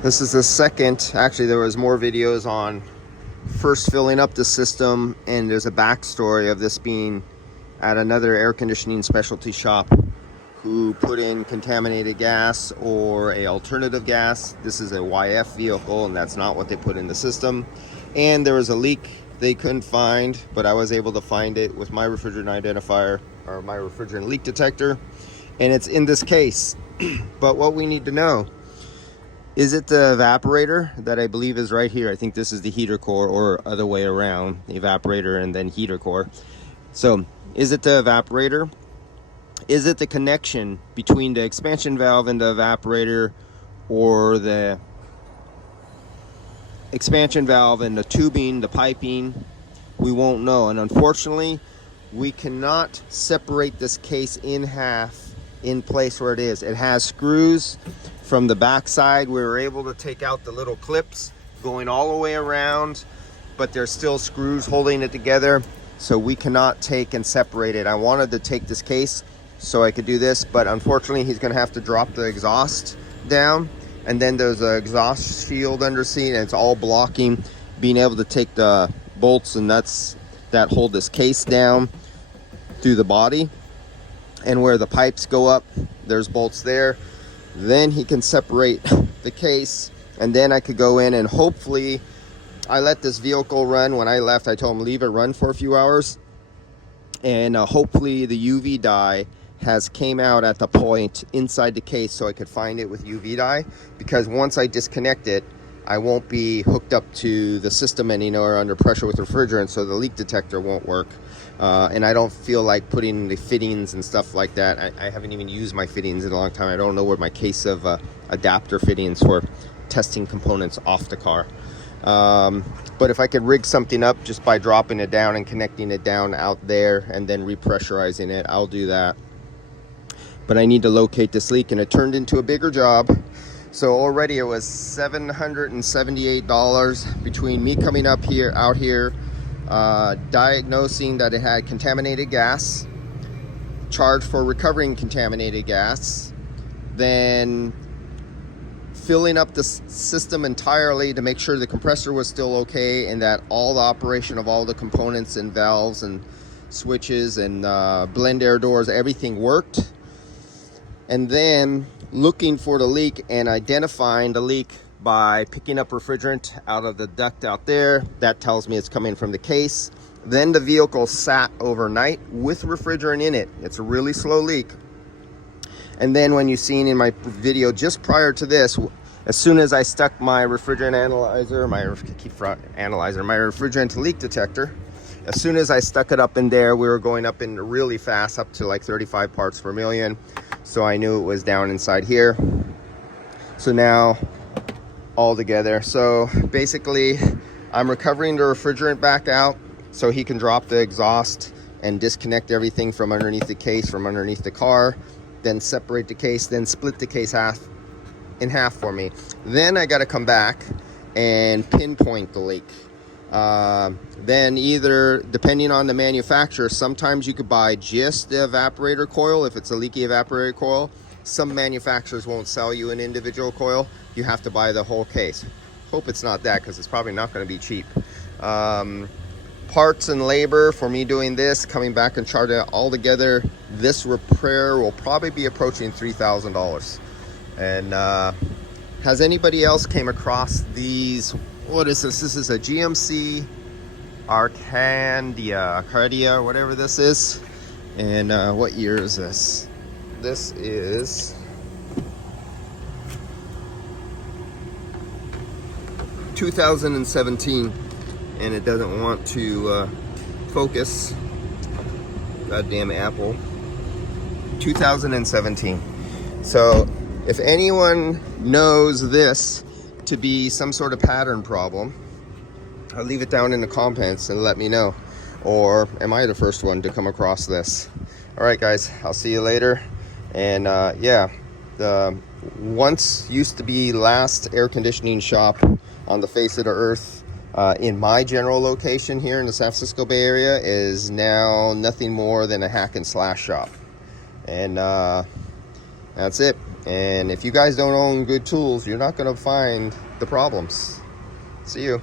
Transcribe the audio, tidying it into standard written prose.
This is the second. Actually, there was more videos on first filling up the system, and there's a backstory of this being at another air conditioning specialty shop who put in contaminated gas or a alternative gas. This is a YF vehicle, and that's not what they put in the system. And there was a leak they couldn't find, but I was able to find it with my refrigerant identifier, or my refrigerant leak detector, and it's in this case. But what we need to know, is it the evaporator that I believe is right here? I think this is the heater core, or other way around, the evaporator and then heater core. So is it the evaporator? Is it the connection between the expansion valve and the evaporator, or the expansion valve and the tubing, the piping? We won't know. And unfortunately, we cannot separate this case in half in place where it is. It has screws from the back side. We were able to take out the little clips going all the way around, but there's still screws holding it together, so we cannot take and separate it. I wanted to take this case so I could do this, but unfortunately he's going to have to drop the exhaust down, and then there's an exhaust shield under seat, and it's all blocking being able to take the bolts and nuts that hold this case down through the body. And where the pipes go up, there's bolts there. Then he can separate the case, and then I could go in and hopefully, I let this vehicle run. When I left, I told him leave it run for a few hours, and hopefully the UV dye has came out at the point inside the case so I could find it with UV dye, because once I disconnect it, I won't be hooked up to the system anymore under pressure with refrigerant, so the leak detector won't work. And I don't feel like putting the fittings and stuff like that. I haven't even used my fittings in a long time. I don't know where my case of adapter fittings for testing components off the car. But if I could rig something up just by dropping it down and connecting it down out there and then repressurizing it, I'll do that. But I need to locate this leak, and it turned into a bigger job. So already it was $778 between me coming out here, diagnosing that it had contaminated gas, charge for recovering contaminated gas, then filling up the system entirely to make sure the compressor was still okay, and that all the operation of all the components and valves and switches and blend air doors, everything worked. And then looking for the leak and identifying the leak by picking up refrigerant out of the duct out there. That tells me it's coming from the case. Then the vehicle sat overnight with refrigerant in it. It's a really slow leak. And then when you've seen in my video just prior to this, as soon as I stuck my refrigerant analyzer, my refrigerant leak detector, as soon as I stuck it up in there, we were going up in really fast, up to like 35 parts per million. So I knew it was down inside here. So now all together. So basically I'm recovering the refrigerant back out so he can drop the exhaust and disconnect everything from underneath the case, from underneath the car, then separate the case, then split the case in half for me. Then I got to come back and pinpoint the leak. Then either, depending on the manufacturer, sometimes you could buy just the evaporator coil if it's a leaky evaporator coil. Some manufacturers won't sell you an individual coil. You have to buy the whole case. Hope it's not that, because it's probably not going to be cheap. Parts and labor for me doing this, coming back and charging it all together, this repair will probably be approaching $3,000. And has anybody else came across these? What is this? This is a GMC Arcadia, whatever this is. And what year is this? This is 2017, and it doesn't want to focus. Goddamn Apple. 2017. So if anyone knows this to be some sort of pattern problem, I'll leave it down in the comments and let me know. Or am I the first one to come across this? All right, guys, I'll see you later. And yeah, the once used to be last air conditioning shop on the face of the earth in my general location here in the San Francisco Bay Area is now nothing more than a hack and slash shop. And that's it. And if you guys don't own good tools, you're not going to find the problems. See you.